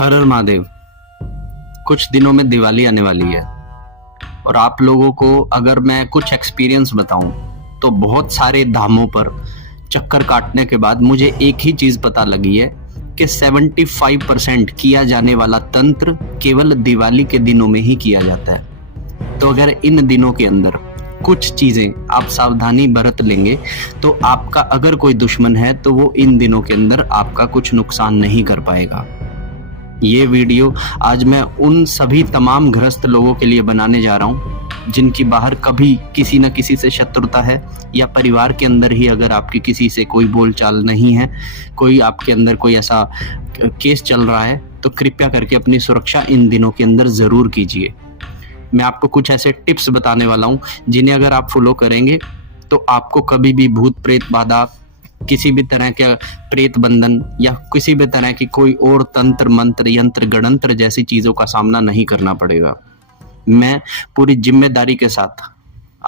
हर हर महादेव। कुछ दिनों में दिवाली आने वाली है और आप लोगों को अगर मैं कुछ एक्सपीरियंस बताऊं तो बहुत सारे धामों पर चक्कर काटने के बाद मुझे एक ही चीज पता लगी है कि 75% किया जाने वाला तंत्र केवल दिवाली के दिनों में ही किया जाता है। तो अगर इन दिनों के अंदर कुछ चीजें आप सावधानी बरत लेंगे तो आपका अगर कोई दुश्मन है तो वो इन दिनों के अंदर आपका कुछ नुकसान नहीं कर पाएगा। ये वीडियो आज मैं उन सभी तमाम गृहस्थ लोगों के लिए बनाने जा रहा हूँ जिनकी बाहर कभी किसी न किसी से शत्रुता है या परिवार के अंदर ही अगर आपकी किसी से कोई बोलचाल नहीं है, कोई आपके अंदर कोई ऐसा केस चल रहा है, तो कृपया करके अपनी सुरक्षा इन दिनों के अंदर जरूर कीजिए। मैं आपको कुछ ऐसे टिप्स बताने वाला हूँ जिन्हें अगर आप फॉलो करेंगे तो आपको कभी भी भूत प्रेत बाधा, किसी भी तरह के प्रेत बंधन या किसी भी तरह की कोई और तंत्र मंत्र यंत्र गणंत्र जैसी चीजों का सामना नहीं करना पड़ेगा। मैं पूरी जिम्मेदारी के साथ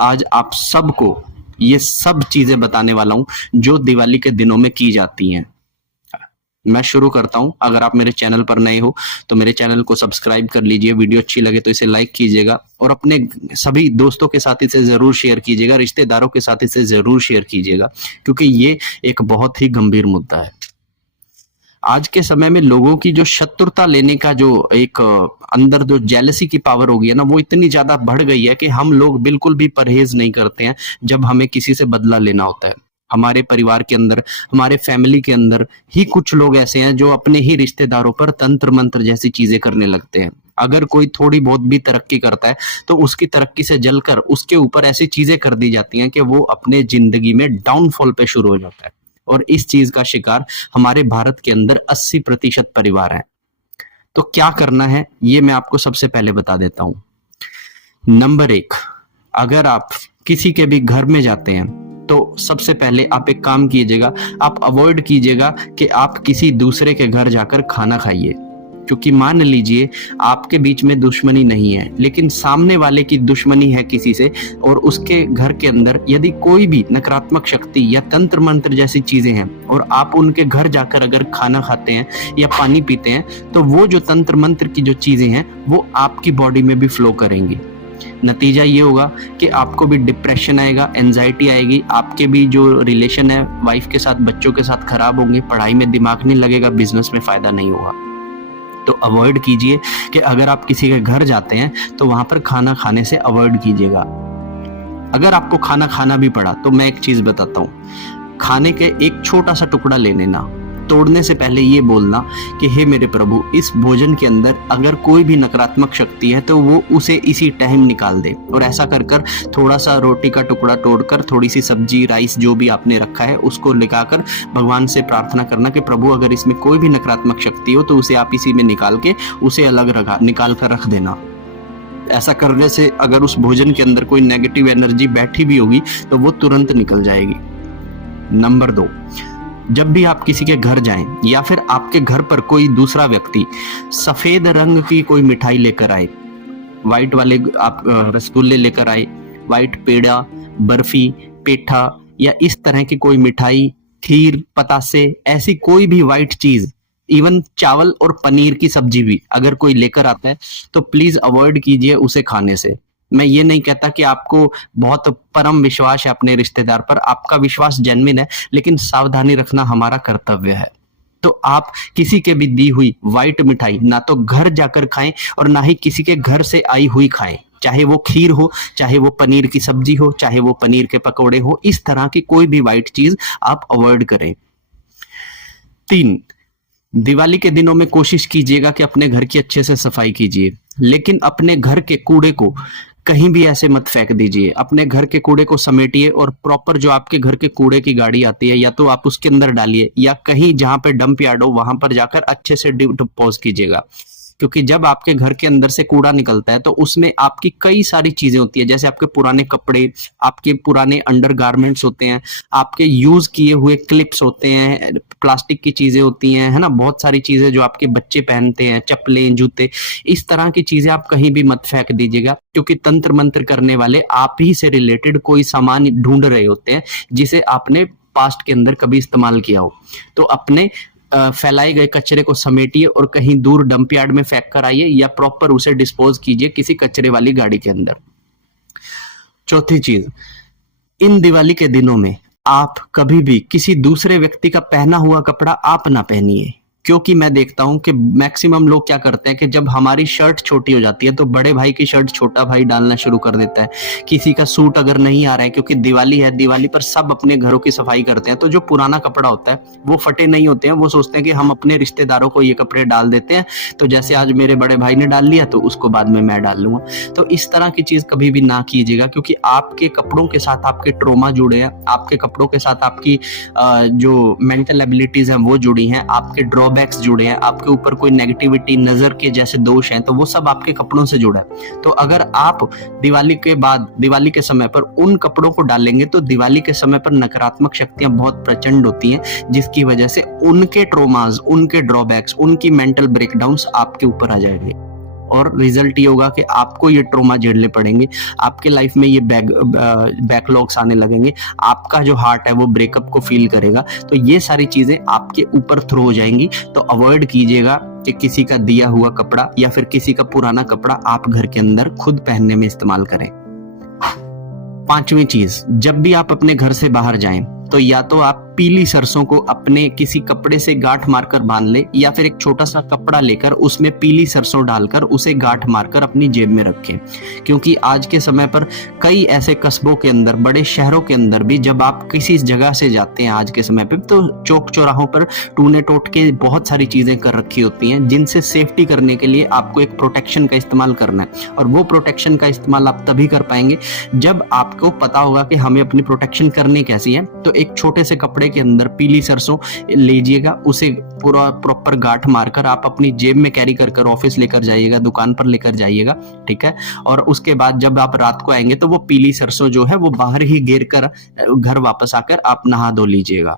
आज आप सबको ये सब चीजें बताने वाला हूं जो दिवाली के दिनों में की जाती हैं। मैं शुरू करता हूं। अगर आप मेरे चैनल पर नए हो तो मेरे चैनल को सब्सक्राइब कर लीजिए, वीडियो अच्छी लगे तो इसे लाइक कीजिएगा और अपने सभी दोस्तों के साथ इसे जरूर शेयर कीजिएगा, रिश्तेदारों के साथ इसे जरूर शेयर कीजिएगा, क्योंकि ये एक बहुत ही गंभीर मुद्दा है। आज के समय में लोगों की जो शत्रुता लेने का जो एक अंदर जो जेलसी की पावर हो गई है ना, वो इतनी ज्यादा बढ़ गई है कि हम लोग बिल्कुल भी परहेज नहीं करते हैं जब हमें किसी से बदला लेना होता है। हमारे परिवार के अंदर, हमारे फैमिली के अंदर ही कुछ लोग ऐसे हैं जो अपने ही रिश्तेदारों पर तंत्र मंत्र जैसी चीजें करने लगते हैं। अगर कोई थोड़ी बहुत भी तरक्की करता है तो उसकी तरक्की से जलकर उसके ऊपर ऐसी चीजें कर दी जाती हैं कि वो अपने जिंदगी में डाउनफॉल पे शुरू हो जाता है। और इस चीज का शिकार हमारे भारत के अंदर 80% परिवार हैं। तो क्या करना है ये मैं आपको सबसे पहले बता देता हूं। नंबर 1, अगर आप किसी के भी घर में जाते हैं तो सबसे पहले आप एक काम कीजिएगा, आप अवॉइड कीजिएगा कि आप किसी दूसरे के घर जाकर खाना खाइए। क्योंकि मान लीजिए आपके बीच में दुश्मनी नहीं है लेकिन सामने वाले की दुश्मनी है किसी से, और उसके घर के अंदर यदि कोई भी नकारात्मक शक्ति या तंत्र मंत्र जैसी चीजें हैं और आप उनके घर जाकर अगर खाना खाते हैं या पानी पीते हैं तो वो जो तंत्र मंत्र की जो चीजें हैं वो आपकी बॉडी में भी फ्लो करेंगी। नतीजा ये होगा कि आपको भी डिप्रेशन आएगा, एंजाइटी आएगी, आपके भी जो रिलेशन है वाइफ के साथ, बच्चों के साथ खराब होंगे, पढ़ाई में दिमाग नहीं लगेगा, बिजनेस में फायदा नहीं होगा। तो अवॉइड कीजिए कि अगर आप किसी के घर जाते हैं तो वहां पर खाना खाने से अवॉइड कीजिएगा। अगर आपको खाना खाना भी पड़ा तो मैं एक चीज बताता हूं, खाने के एक छोटा सा टुकड़ा ले लेना, तोड़ने से पहले ये बोलना कि हे मेरे प्रभु, इस भोजन के अंदर अगर कोई भी नकारात्मक शक्ति है तो वो उसे इसी टाइम निकाल दे। और ऐसा कर कर थोड़ा सा रोटी का टुकड़ा तोड़कर, थोड़ी सी सब्जी राइस जो भी आपने रखा है उसको लेकर भगवान से प्रार्थना करना कि प्रभु अगर इसमें कोई भी नकारात्मक शक्ति हो तो उसे आप इसी में निकाल के उसे अलग निकाल कर रख देना। ऐसा करने से अगर उस भोजन के अंदर कोई नेगेटिव एनर्जी बैठी भी होगी तो वो तुरंत निकल जाएगी। नंबर 2, जब भी आप किसी के घर जाएं या फिर आपके घर पर कोई दूसरा व्यक्ति सफेद रंग की कोई मिठाई लेकर आए, व्हाइट वाले आप रसगुल्ले लेकर आए, व्हाइट पेड़ा, बर्फी, पेठा या इस तरह की कोई मिठाई, खीर, पतासे, ऐसी कोई भी व्हाइट चीज, इवन चावल और पनीर की सब्जी भी अगर कोई लेकर आता है तो प्लीज अवॉइड कीजिए उसे खाने से। मैं ये नहीं कहता कि आपको बहुत परम विश्वास है अपने रिश्तेदार पर, आपका विश्वास जेन्युइन है, लेकिन सावधानी रखना हमारा कर्तव्य है। तो आप किसी के भी दी हुई व्हाइट मिठाई ना तो घर जाकर खाएं और ना ही किसी के घर से आई हुई खाएं, चाहे वो खीर हो, चाहे वो पनीर की सब्जी हो, चाहे वो पनीर के पकौड़े हो, इस तरह की कोई भी व्हाइट चीज आप अवॉइड करें। 3, दिवाली के दिनों में कोशिश कीजिएगा कि अपने घर की अच्छे से सफाई कीजिए, लेकिन अपने घर के कूड़े को कहीं भी ऐसे मत फेंक दीजिए। अपने घर के कूड़े को समेटिए और प्रॉपर जो आपके घर के कूड़े की गाड़ी आती है या तो आप उसके अंदर डालिए या कहीं जहां पे डंप यार्ड हो वहां पर जाकर अच्छे से डिस्पोज कीजिएगा। क्योंकि जब आपके घर के अंदर से कूड़ा निकलता है तो उसमें आपकी कई सारी चीजें होती है, जैसे आपके पुराने कपड़े, आपके पुराने अंडरगारमेंट्स होते हैं, आपके यूज किए हुए क्लिप्स होते हैं, प्लास्टिक की चीजें होती हैं, है ना, बहुत सारी चीजें जो आपके बच्चे पहनते हैं, चप्पलें, जूते, इस तरह की चीजें आप कहीं भी मत फेंक दीजिएगा। क्योंकि तंत्र मंत्र करने वाले आप ही से रिलेटेड कोई सामान ढूंढ रहे होते हैं जिसे आपने पास्ट के अंदर कभी इस्तेमाल किया हो। तो अपने फैलाए गए कचरे को समेटिए और कहीं दूर डंप यार्ड में फेंक कर आइए या प्रॉपर उसे डिस्पोज कीजिए किसी कचरे वाली गाड़ी के अंदर। चौथी चीज, इन दिवाली के दिनों में आप कभी भी किसी दूसरे व्यक्ति का पहना हुआ कपड़ा आप ना पहनिए, क्योंकि मैं देखता हूं कि मैक्सिमम लोग क्या करते हैं कि जब हमारी शर्ट छोटी हो जाती है तो बड़े भाई की शर्ट छोटा भाई डालना शुरू कर देता है। किसी का सूट अगर नहीं आ रहा है, क्योंकि दिवाली है, दिवाली पर सब अपने घरों की सफाई करते हैं, तो जो पुराना कपड़ा होता है वो फटे नहीं होते हैं, वो सोचते हैं कि हम अपने रिश्तेदारों को ये कपड़े डाल देते हैं, तो जैसे आज मेरे बड़े भाई ने डाल लिया तो उसको बाद में मैं डाल लूंगा। तो इस तरह की चीज कभी भी ना कीजिएगा, क्योंकि आपके कपड़ों के साथ आपके ट्रोमा जुड़े हैं, आपके कपड़ों के साथ आपकी जो मेंटल एबिलिटीज हैं वो जुड़ी हैं, आपके ड्रॉबैक्स जुड़े हैं, आपके ऊपर कोई नेगेटिविटी, नजर के जैसे दोष हैं, तो वो सब आपके कपड़ों से जुड़ा है। तो अगर आप दिवाली के बाद, दिवाली के समय पर उन कपड़ों को डालेंगे तो दिवाली के समय पर नकारात्मक शक्तियां बहुत प्रचंड होती हैं, जिसकी वजह से उनके ट्रोमाज, उनके ड्रॉबैक्स, उनकी मेंटल ब्रेकडाउन्स आपके ऊपर आ जाएंगे और रिजल्ट ये होगा कि आपको ये ट्रोमा झेलने पड़ेंगे, आपके लाइफ में ये बैकलॉग्स आने लगेंगे, आपका जो हार्ट है वो ब्रेकअप को फील करेगा। तो ये सारी चीजें आपके ऊपर थ्रो हो जाएंगी। तो अवॉइड कीजिएगा कि किसी का दिया हुआ कपड़ा या फिर किसी का पुराना कपड़ा आप घर के अंदर खुद पहनने में इस्तेमाल करें। पांचवी चीज, जब भी आप अपने घर से बाहर जाएं तो या तो आप पीली सरसों को अपने किसी कपड़े से गांठ मारकर बांध ले, या फिर एक छोटा सा कपड़ा लेकर उसमें पीली सरसों डालकर उसे गांठ मारकर अपनी जेब में रखें। क्योंकि आज के समय पर कई ऐसे कस्बों के अंदर, बड़े शहरों के अंदर भी जब आप किसी जगह से जाते हैं आज के समय पे, तो चौक चौराहों पर टूने टोट के बहुत सारी चीजें कर रखी होती हैं, जिनसे सेफ्टी करने के लिए आपको एक प्रोटेक्शन का इस्तेमाल करना है। और वो प्रोटेक्शन का इस्तेमाल आप तभी कर पाएंगे जब आपको पता होगा कि हमें अपनी प्रोटेक्शन करनी कैसी है। तो एक छोटे से कपड़े के अंदर पीली सरसों लीजिएगा, उसे पूरा प्रॉपर गांठ मारकर आप अपनी जेब में कैरी कर ऑफिस लेकर जाइएगा, दुकान पर लेकर जाइएगा, ठीक है। और उसके बाद जब आप रात को आएंगे तो वो पीली सरसों जो है वो बाहर ही गिर कर घर वापस आकर आप नहा धो लीजिएगा।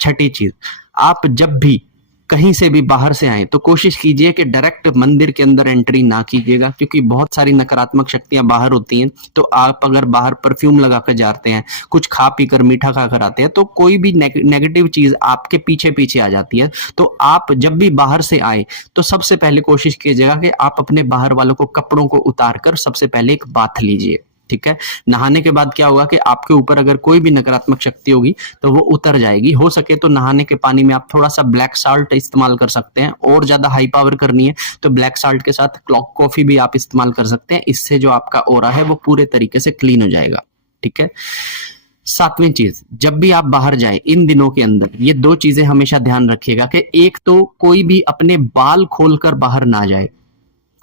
छठी चीज, आप जब भी कहीं से भी बाहर से आए तो कोशिश कीजिए कि डायरेक्ट मंदिर के अंदर एंट्री ना कीजिएगा, क्योंकि बहुत सारी नकारात्मक शक्तियां बाहर होती हैं। तो आप अगर बाहर परफ्यूम लगा कर जाते हैं, कुछ खा पी कर, मीठा खाकर आते हैं, तो कोई भी नेगेटिव चीज आपके पीछे पीछे आ जाती है। तो आप जब भी बाहर से आए तो सबसे पहले कोशिश कीजिएगा कि आप अपने बाहर वालों को कपड़ों को उतार कर सबसे पहले एक बाथ लीजिए, ठीक है। नहाने के बाद क्या होगा कि आपके ऊपर अगर कोई भी नकारात्मक शक्ति होगी तो वो उतर जाएगी। हो सके तो नहाने के पानी में आप थोड़ा सा ब्लैक साल्ट इस्तेमाल कर सकते हैं, और ज्यादा हाई पावर करनी है तो ब्लैक साल्ट के साथ क्लॉक कॉफी भी आप इस्तेमाल कर सकते हैं। इससे जो आपका ऑरा है वो पूरे तरीके से क्लीन हो जाएगा, ठीक है। सातवीं चीज, जब भी आप बाहर जाए इन दिनों के अंदर ये दो चीजें हमेशा ध्यान रखिएगा कि एक तो कोई भी अपने बाल खोलकर बाहर ना जाए,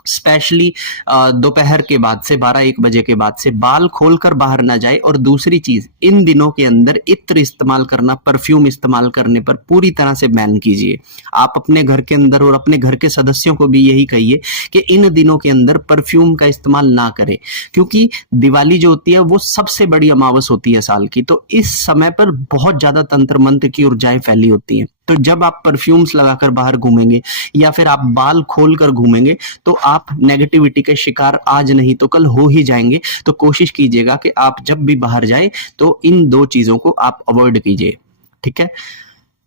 स्पेशली दोपहर के बाद से 12-1 बजे के बाद से बाल खोलकर बाहर ना जाए। और दूसरी चीज, इन दिनों के अंदर इत्र इस्तेमाल करना, परफ्यूम इस्तेमाल करने पर पूरी तरह से बैन कीजिए। आप अपने घर के अंदर और अपने घर के सदस्यों को भी यही कहिए कि इन दिनों के अंदर परफ्यूम का इस्तेमाल ना करें, क्योंकि दिवाली जो होती है वो सबसे बड़ी अमावस होती है साल की। तो इस समय पर बहुत ज्यादा तंत्र मंत्र की ऊर्जाएं फैली होती हैं। तो जब आप परफ्यूम्स लगाकर बाहर घूमेंगे या फिर आप बाल खोलकर घूमेंगे तो आप नेगेटिविटी के शिकार आज नहीं तो कल हो ही जाएंगे। तो कोशिश कीजिएगा कि आप जब भी बाहर जाए तो इन दो चीजों को आप अवॉइड कीजिए, ठीक है।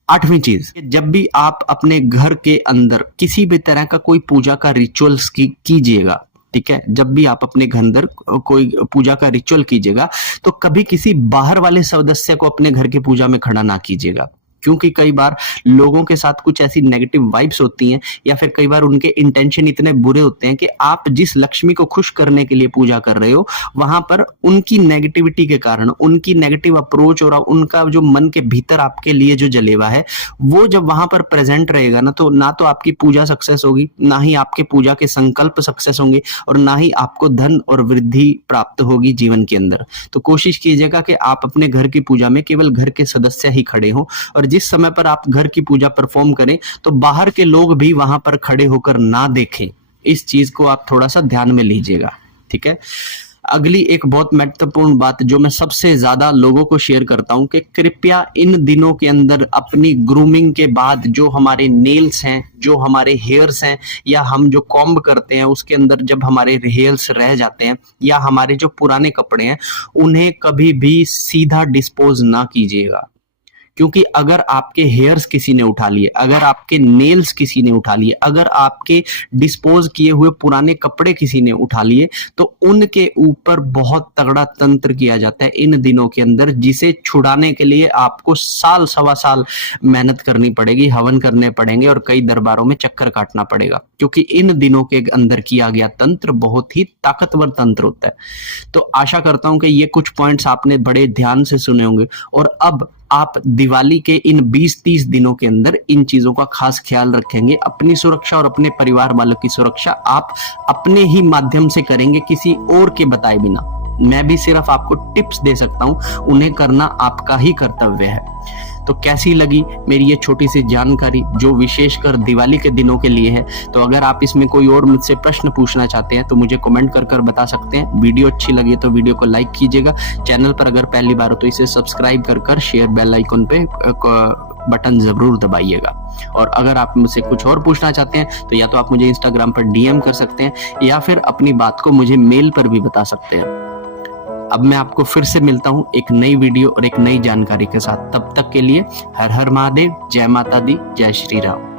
आठवीं चीज, जब भी आप अपने घर के अंदर किसी भी तरह का कोई पूजा का रिचुअल्स कीजिएगा, ठीक है, जब भी आप अपने घर अंदर कोई पूजा का रिचुअल कीजिएगा तो कभी किसी बाहर वाले सदस्य को अपने घर की पूजा में खड़ा ना कीजिएगा, क्योंकि कई बार लोगों के साथ कुछ ऐसी नेगेटिव वाइब्स होती हैं या फिर कई बार उनके इंटेंशन इतने बुरे होते हैं कि आप जिस लक्ष्मी को खुश करने के लिए पूजा कर रहे हो वहां पर उनकी नेगेटिविटी के कारण, उनकी नेगेटिव अप्रोच और उनका जो मन के भीतर आपके लिए जो जलेवा है वो जब वहां पर प्रेजेंट रहेगा ना तो आपकी पूजा सक्सेस होगी, ना ही आपके पूजा के संकल्प सक्सेस होंगे, और ना ही आपको धन और वृद्धि प्राप्त होगी जीवन के अंदर। तो कोशिश कीजिएगा कि आप अपने घर की पूजा में केवल घर के सदस्य ही खड़े हों, और जिस समय पर आप घर की पूजा परफॉर्म करें तो बाहर के लोग भी वहां पर खड़े होकर ना देखें। इस चीज को आप थोड़ा सा ध्यान में लीजिएगा, ठीक है। अगली एक बहुत महत्वपूर्ण बात जो मैं सबसे ज्यादा लोगों को शेयर करता हूं कि कृपया इन दिनों के अंदर अपनी ग्रूमिंग के बाद जो हमारे नेल्स हैं, जो हमारे हेयर्स हैं, या हम जो कॉम्ब करते हैं उसके अंदर जब हमारे हेयर्स रह जाते हैं, या हमारे जो पुराने कपड़े हैं, उन्हें कभी भी सीधा डिस्पोज ना कीजिएगा। क्योंकि अगर आपके हेयर्स किसी ने उठा लिए, अगर आपके नेल्स किसी ने उठा लिए, अगर आपके डिस्पोज किए हुए पुराने कपड़े किसी ने उठा लिए, तो उनके ऊपर बहुत तगड़ा तंत्र किया जाता है इन दिनों के अंदर, जिसे छुड़ाने के लिए आपको साल सवा साल मेहनत करनी पड़ेगी, हवन करने पड़ेंगे और कई दरबारों में चक्कर काटना पड़ेगा, क्योंकि इन दिनों के अंदर किया गया तंत्र बहुत ही ताकतवर तंत्र होता है। तो आशा करता हूं कि ये कुछ पॉइंट्स आपने बड़े ध्यान से सुने होंगे और अब आप दिवाली के इन 20-30 दिनों के अंदर इन चीजों का खास ख्याल रखेंगे। अपनी सुरक्षा और अपने परिवार वालों की सुरक्षा आप अपने ही माध्यम से करेंगे, किसी और के बताए बिना। मैं भी सिर्फ आपको टिप्स दे सकता हूं, उन्हें करना आपका ही कर्तव्य है। तो कैसी लगी मेरी ये छोटी सी जानकारी, जो विशेषकर दिवाली के दिनों के लिए है? तो अगर आप इसमें कोई और मुझसे प्रश्न पूछना चाहते हैं तो मुझे कमेंट कर बता सकते हैं। वीडियो अच्छी लगी तो वीडियो को लाइक कीजिएगा। चैनल पर अगर पहली बार हो तो इसे सब्सक्राइब कर शेयर बेल आइकन पे बटन जरूर दबाइएगा। और अगर आप मुझसे कुछ और पूछना चाहते हैं तो या तो आप मुझे इंस्टाग्राम पर डीएम कर सकते हैं या फिर अपनी बात को मुझे मेल पर भी बता सकते हैं। अब मैं आपको फिर से मिलता हूं एक नई वीडियो और एक नई जानकारी के साथ। तब तक के लिए हर हर महादेव, जय माता दी, जय श्री राम।